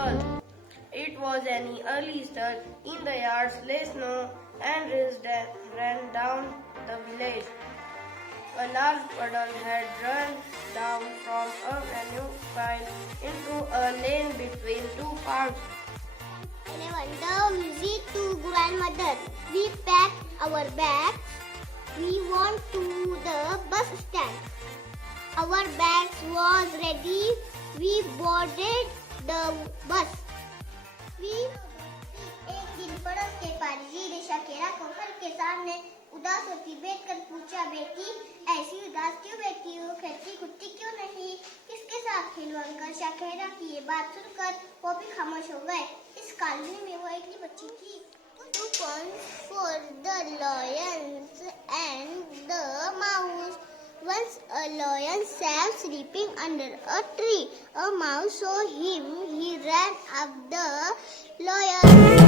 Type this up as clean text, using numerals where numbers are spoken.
people. It was an early start. In the yards lay snow and ran down the village. A large puddle had run down from a manure pile into a lane between two farms. In a wonder visit to grandmother, we packed our bags. We went to the bus stand. Our bags was ready. We boarded the bus. एक दिन पड़ोस के पाजी ने शकेरा को घर के सामने उदास होती बैठकर पूछा, बेटी ऐसी उदास क्यों बैठी हो, खेलती कुत्ती क्यों नहीं, किसके साथ खेलो अंकल। शकेरा की ये बात सुनकर वो भी खामोश हो गए। इस कॉलोनी में वो अकेली बच्ची थी। Two points for the lions and the mouse. Once a lion sat sleeping under a tree. A mouse saw him. He ran up the lion.